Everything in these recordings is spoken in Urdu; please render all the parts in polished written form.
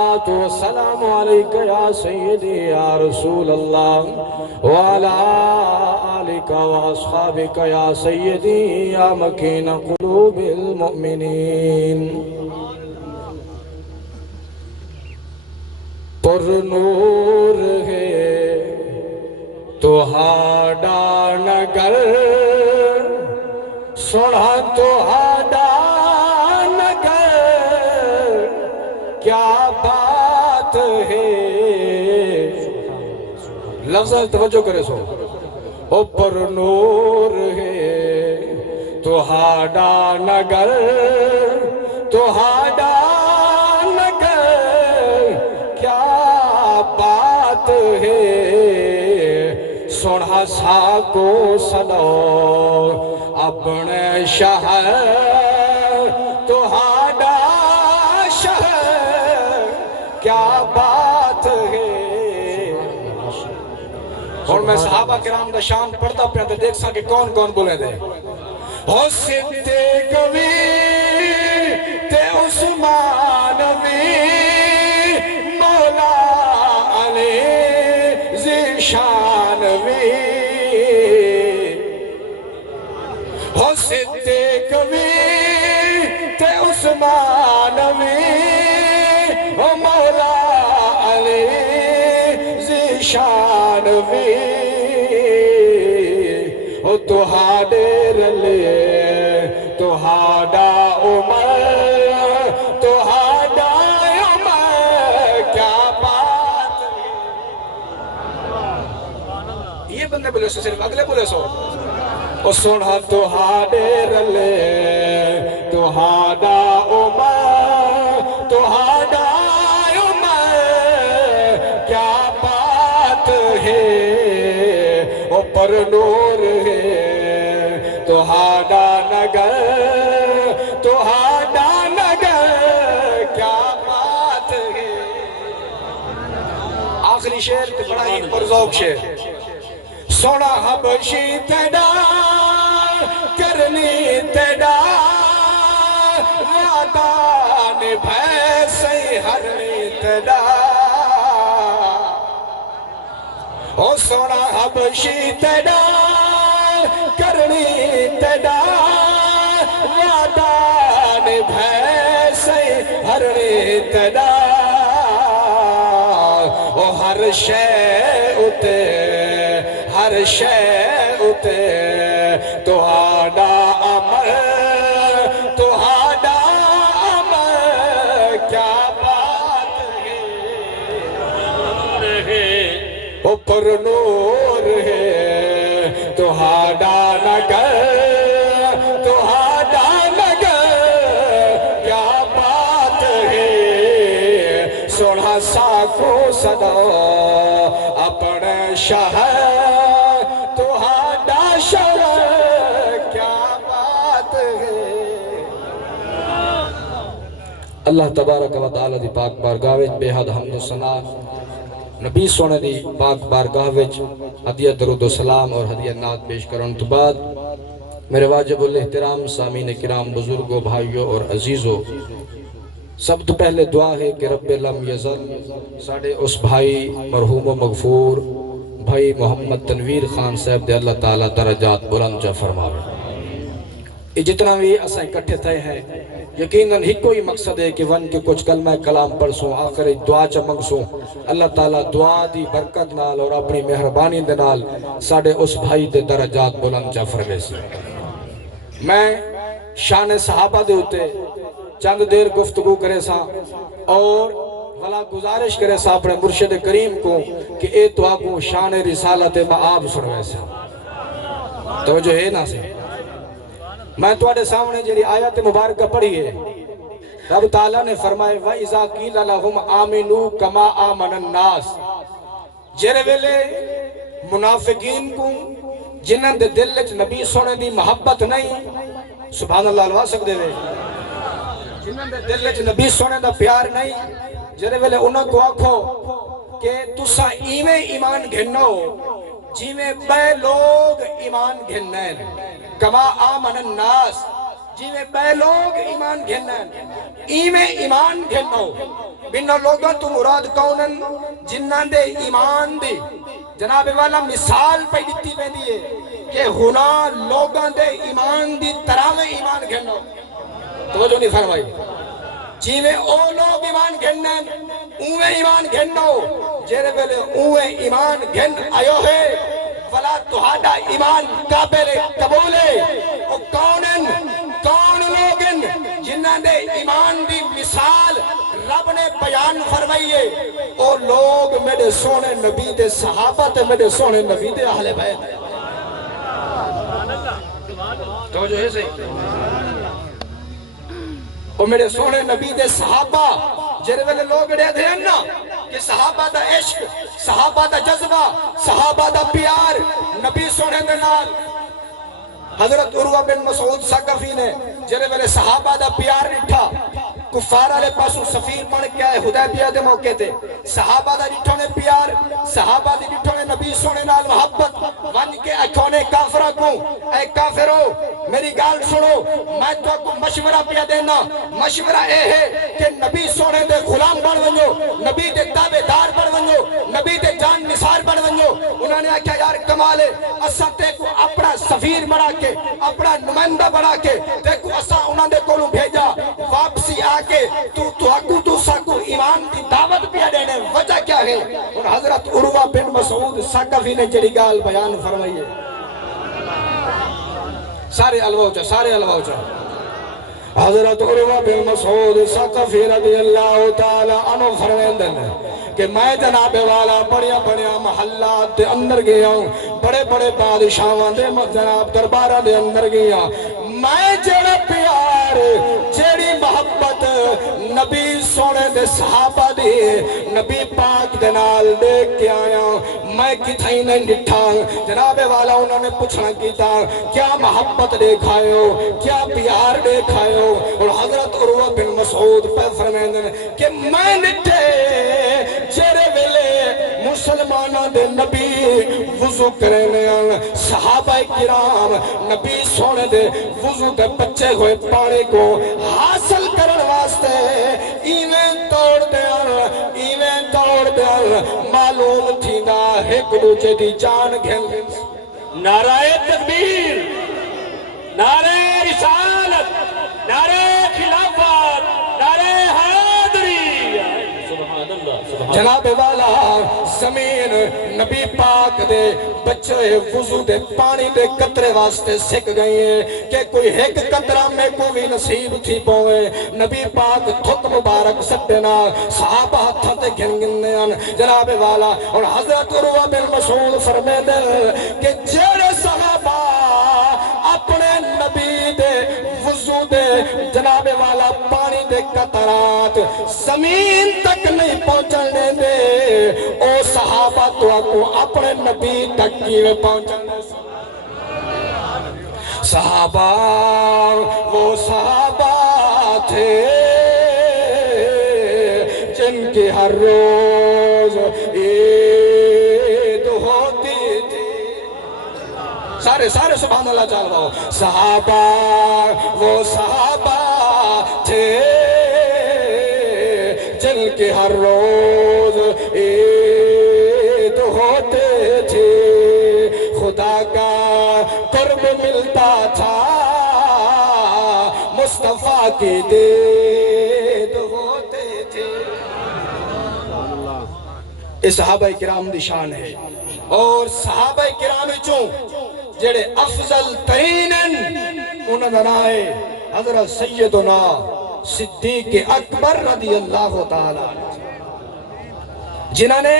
والسلام عليك يا سيدي يا رسول الله وعلى آلك وأصحابك يا سيدي يا مكين قلوب المؤمنين پر نور ہے تہاڈا نگر سونا تہاڈا نگر کیا بات ہے لفظ توجہ کرے سو او پر نور ہے تہاڈا نگر تہاڈا نگر کیا بات ہے سونا سا کو سنو اپنے شہر تہاڈا شہر کیا بات ہے اور میں صحابہ کرام دا شان پڑھتا پہ تے دیکھ سا کہ کون کون بولے دے ہو صدیق وی تے عثمان وی مولا علی ذیشان وی ہو صدیق وی تے عثمان وی مولا علی ذیشان وی او تہاڈے رلے تہاڈا عمر تہاڈا عمر کیا بات یہ بندے بولے سو صرف اگلے بولے سو او سونا تہاڈے رلے تہاڈا عمر تہاڈا عمر کیا بات ہے او پر نور ہے تہاڈا نگر تہاڈا نگر کیا بات ہے آخری شعر تے بڑا ہی پرذوق شعر سونا حبشی تیڈا کرنی تیڈا وعدہ نبھے سی ہرنی تیڈا او سونا حبشی تیڈا کرنی تیڈا وعدہ نبھے سی ہرنی تیڈا او ہر شے اتے ہر شے اتے تہاڈا امر تہاڈا امر کیا بات ہے او پر نور ہے تہاڈا نگر تہاڈا نگر کیا بات ہے سونا سا کو صدا اپنے شہر تہاڈا شہر کیا بات ہے اللہ تبارک و تعالی دی پاک بارگاہ وچ بے حد حمد و ثنا نبی سونے دی پاک بارگاہ وچ ہدیہ درود و سلام اور ہدیہ نعت پیش کرن تو بعد میرے واجب الاحترام سامعین کرام بزرگوں بھائیوں اور عزیزوں سب تو پہلے دعا ہے کہ رب لم یزل ساڑھے اس بھائی مرحوم و مغفور بھائی محمد تنویر خان صاحب دے اللہ تعالیٰ درجات بلند جا فرماوے یہ جتنا بھی اساں اکٹھے تھے ہیں یقیناً ہی کوئی مقصد ہے کہ ون کے کچھ کلمہ کلام پڑھسوں آخر دعا چمنگسوں اللہ تعالیٰ دعا دی برکت نال اور اپنی مہربانی دے نال ساڑھے اس بھائی دے درجات بلند جا فرمے سے میں شان صحابہ دے ہوتے چند دیر گفتگو کرے سا اور بھلا گزارش کرے سا اپنے مرشد کریم کو کہ اے تو آگوں شان رسالت معاب سنوے سا توجہ ہے نا سے میں توڑے سامنے جڑی آیت مبارکہ پڑھی ہے رب تعالیٰ نے فرمائے وَإِذَا قِيلَ لَهُمْ آمِنُوا كَمَا آمَنَ النَّاسِ جرے ویلے منافقین کو جنہاں دے دل وچ نبی سونے دی محبت نہیں سبحان اللہ الوا سکدے وے جنہاں دے دل وچ نبی سونے دا پیار نہیں جرے ویلے انہاں کو آکھو کہ تسا ایویں ایمان گھنو جی میں بے لوگ ایمان گھنن کما آمن الناس جی میں بے لوگ ایمان گھنن ایویں ایمان گھنو بنا لوگوں تو مراد کونن جنہاں دے ایمان دی جناب والا مثال پہ دیتی میں دیئے کہ ہونا لوگوں دے ایمان دی طرح میں ایمان گھنو توجہ نہیں فرمائی جیوے او لوگ ایمان گھنن اوے ایمان گھنو جیرے ویلے اوے ایمان گھن آئیو ہے فلا تہاڈا ایمان قابل قبول ہے او کون لوگن جنہاں دے ایمان دی مثال رب نے بیان فرمائیے او لوگ میرے سونے نبی دے صحابہ تے میرے سونے نبی دے اہل بیت تو جو ہے صحیح او میرے سونے نبی دے صحابہ جرے والے لوگ رہے تھے نا کہ صحابہ دا عشق صحابہ دا جذبہ صحابہ دا پیار نبی سونے دے نال حضرت عروہ بن مسعود ثقفی نے جرے والے صحابہ دا پیار رٹھا کفار علیہ پاسو سفیر بن کے آئے حدیبیہ دے موقع تے صحابہ دا رٹھوں نے پیار صحابہ دی رٹھوں نے نبی سونے نال محبت ون کے اکھونے کافرہ کو اے کافرو میری گال سنو میں تو کو مشورہ پیا دینا مشورہ اے ہے کہ نبی سونے دے غلام بن ونجو نبی دے تابعدار بن ونجو نبی دے جان نثار بن ونجو انہوں نے آکھا یار کمال ہے اساں تے کو اپنا سفیر بنا کے اپنا نمائندہ بنا کے تے کو اساں انہوں نے کولوں بھیجا واپسی آ کے تو ساکو ایمان کی دعوت پیا دینے وجہ کیا ہے اور حضرت عروہ بن مسعود ثقفی نے جڑی گال بیان فرمائی ہے سارے الواؤ چاہ حضرت عروہ بن مسعود ثقفی رضی اللہ تعالی عنہ فرمائندن کہ میں جناب والا بڑیا محلات دے اندر گیا ہوں بڑے بادشاہاں دے جناب دربارہ دے اندر گیا میں جڑا پیار جڑی محبت نبی سونے دے صحابہ دی نبی پاک دے نال دیکھ کے آیا میں کتھائی نہیں ڈٹھا جناب والا انہوں نے پوچھنا کیتا کیا محبت دیکھائے ہو کیا پیار دیکھائے ہو اور حضرت عروہ بن مسعود پہ فرمائندن کہ میں نٹھے جیرے ویلے مسلمانہ دے نبی وضو کرنے صحابہ کرام نبی سونے دے وضو دے بچے ہوئے پانے کو حاصل کرن واسطے ایویں توڑ دیا معلوم تھی دا ایک دوجہ دی جان گھن نعرہ تکبیر نعرہ رسالت نعرہ خلافت نعرہ حیدری سبحان اللہ جناب والا زمین نبی پاک دے بچے وضو دے پانی دے قطرے واسطے سکھ گئی ہیں کہ کوئی ایک قطرہ میں کوئی نصیب تھی پوئے نبی پاک تھک مبارک سٹنا صحابہ ہتھاں تے گھن جناب والا اور حضرت عروہ بن مسعود فرمائے دے کہ جڑے صحابہ اپنے نبی دے وضو دے جناب والا پانی دے قطرات زمین تک نہیں پہنچنے دے او صحابہ تو کو اپنے نبی تک کیویں پہنچنے صحابہ وہ صحابہ تھے جن کی ہر روز عید ہوتی تھی سارے سبحان اللہ چاہ رہا ہو صحابہ وہ صحابہ تھے جن کے ہر روز عید ہوتے تھے خدا کا قرب ملتا تھا مصطفیٰ کی دید ہوتے تھے یہ صحابہ کرام دی شان ہے اور صحابہ کرام چوں جڑے افضل ترین انہوں نے نائے حضرت سیدنا صدیق اکبر رضی اللہ تعالی جنہوں نے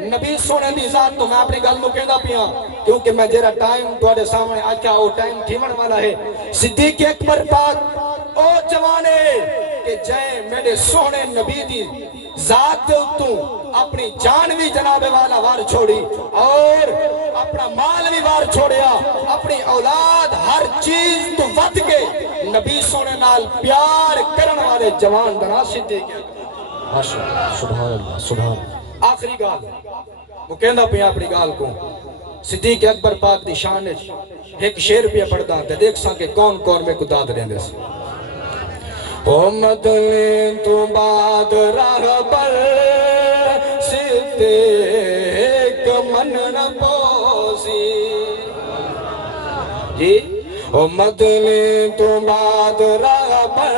نبی سونے دی ذات تو میں اپنی گل نو کہندا پیا کیونکہ میں جڑا ٹائم تواڈے سامنے آکھیا او ٹائم تھیون والا ہے صدیق اکبر پاک او جوانے کہ جے میرے سونے نبی دی ذات تو اپنی جان بھی جناب والا وار چھوڑی اور اپنا مال بھی وار چھوڑیا اپنی اولاد ہر چیز تو ود کے نبی سونے نال پیار کرن والے جوان بنا صدیق سبحان اللہ آخری گال وہ کہندا پیا اپنی گال کو صدیق اکبر پاک دی شان ایک شعر پہ پڑھدا تے دیکھ ساں کہ کون کون میں کو داد دیندے سی مدنی تو بعد راہ پر صدیق منن پوسی جی مدنی تو بعد راہ پر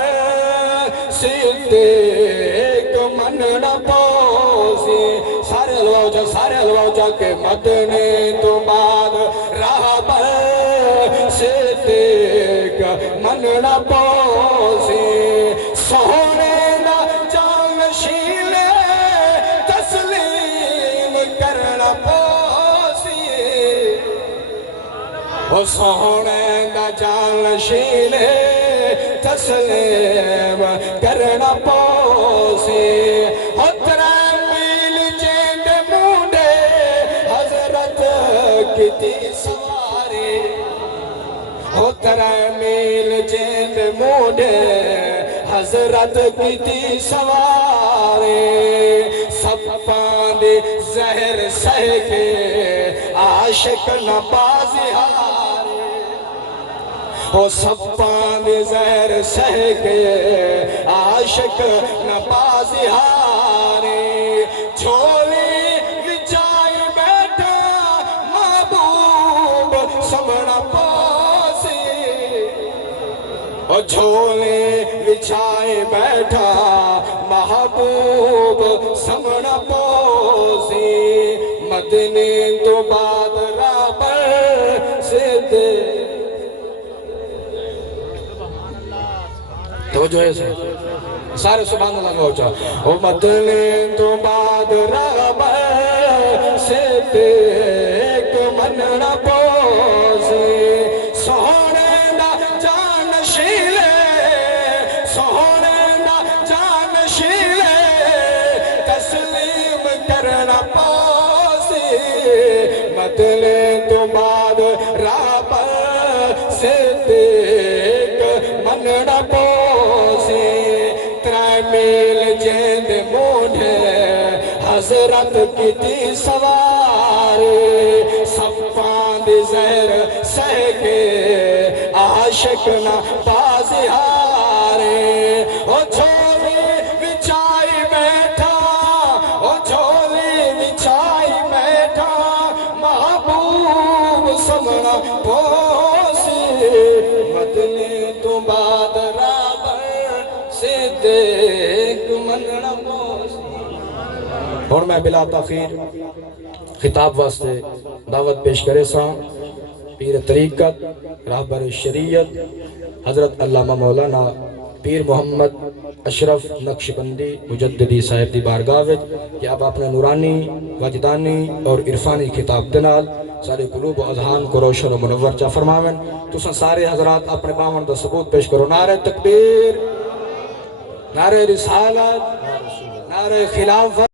صدیق منن پوسی سارے الواؤ جا کے مدنی تو بعد راہ پر صدیق منن پوسی سونے دا جانشین تسلیم کرنا پوسی سونے دا جانشین تسلیم کرنا پوسی ترے میل جیند مونڈے حضرت کتی سواری ترے میل جیند مونڈے حضرت کتی سواری صفان دی زہر سہ کے عاشق نبازی ہارے صفان دی زہر سہ کے عاشق نبازی ہارے جھولی وچائی بیٹھا محبوب سمنا پوسی جھولی وچھائے بیٹھا محبوب سمنا پوسی مدنی تو بعد راہ پر صدیق توجہ ہے سارے سبحان اللہ کا ہوچا مدنی تو بعد راہ پر صدیق منن پوسی سونے دا جانشین سونے دا جانشین تسلیم کرنا پوسی مدنی تو بعد راہ پر صدیق منن پوسی ترے میل جیند مونڈے حضرت کتی سواری صفان دی زہر سہ کے عاشق نبازی ہارے جھولی وچھائی بیٹھا جھولی وچھائی بیٹھا محبوب سمنا پوسی مدنی تو بعد راہ پر صدیق منن پوسی اور میں بلا تاخیر خطاب واسطے دعوت پیش کرے سا پیر طریقت راہبر شریعت حضرت علامہ مولانا پیر محمد اشرف نقشبندی مجددی صاحب دی بارگاہ وچ کہ آپ اپنے نورانی وجدانی اور عرفانی خطاب دنال سارے قلوب و اذہان کو روشن و منور چا فرماویں تو سارے حضرات اپنے باون دا ثبوت پیش کرو نعرہ تکبیر نعرہ رسالت نعرہ خلافت